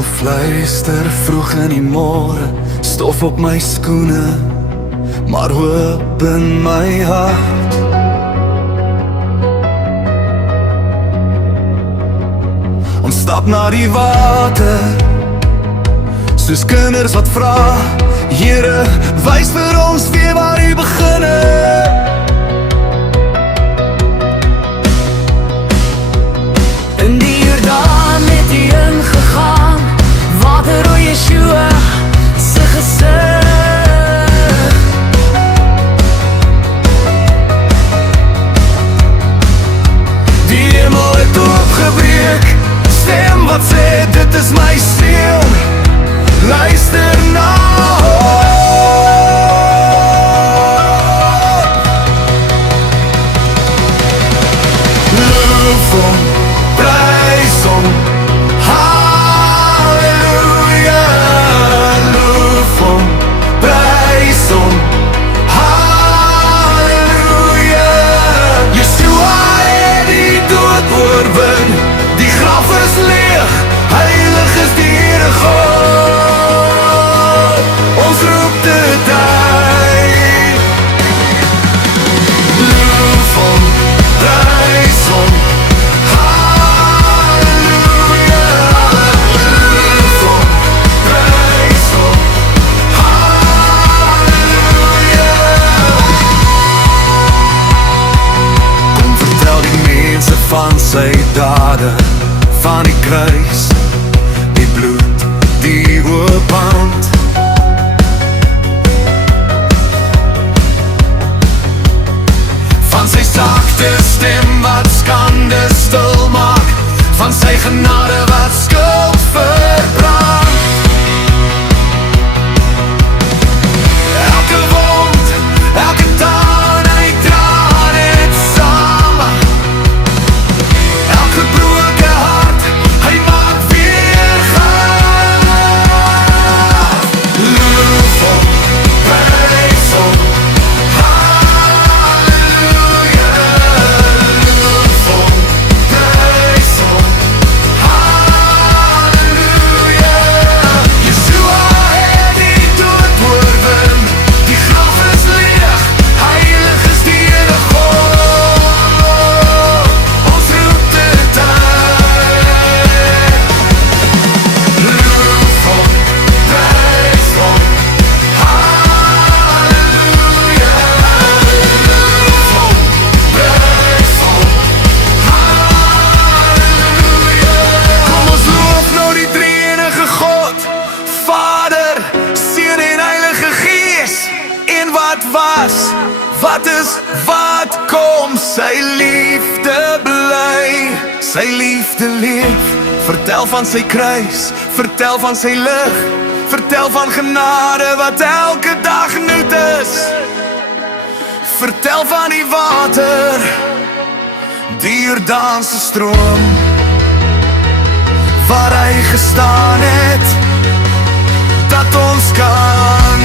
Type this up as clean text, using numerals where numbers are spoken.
jou fluister vroeg in die môre, stof op my skoene, maar hoop in my hart. Ons stap na die water, soos kinders wat vra, Here, wys vir ons weer waar U begin het. In die Jordaan het U ingegaan, water oor Yeshua se gesig. Die hemel het oopgebreek, stem wat sê, dit is my seun, luister na hom. Loof hom, prys hom, halleluja. Loof hom, prys hom, halleluja. Yeshua het die dood oorwin, die graf is leeg, heilig is die Here God. Ons roep dit uit. Loof hom, prys hom, halleluja. Loof hom, prys hom, halleluja. Kom vertel die mense van sy dade, van die kruis, die bloed, die oop hand. Van sy sagte stem wat skande stil maak, van sy genade wat skuld verbrand. Elke wond, elke traan, hy dra dit saam. Elke broke hart, hy maak weer gaaf. Loof hom, prys hom, halleluja. Loof hom, prys hom, halleluja. Yeshua het die dood oorwin, die graf is leeg, heilig is die Here God. Ons roep dit uit. Loof hom, prys hom, halleluja. Loof hom, prys hom, halleluja. Kom ons loof nou die drie-enige God, Vader, Seun en Heilige Gees. En wat was, wat is, wat kom, sy liefde bly, sy liefde leef. Vertel van sy kruis, vertel van sy lig, vertel van genade wat elke dag nuut is. Vertel van die water, die Jordaanse stroom, waar hy gestaan het, dat ons kan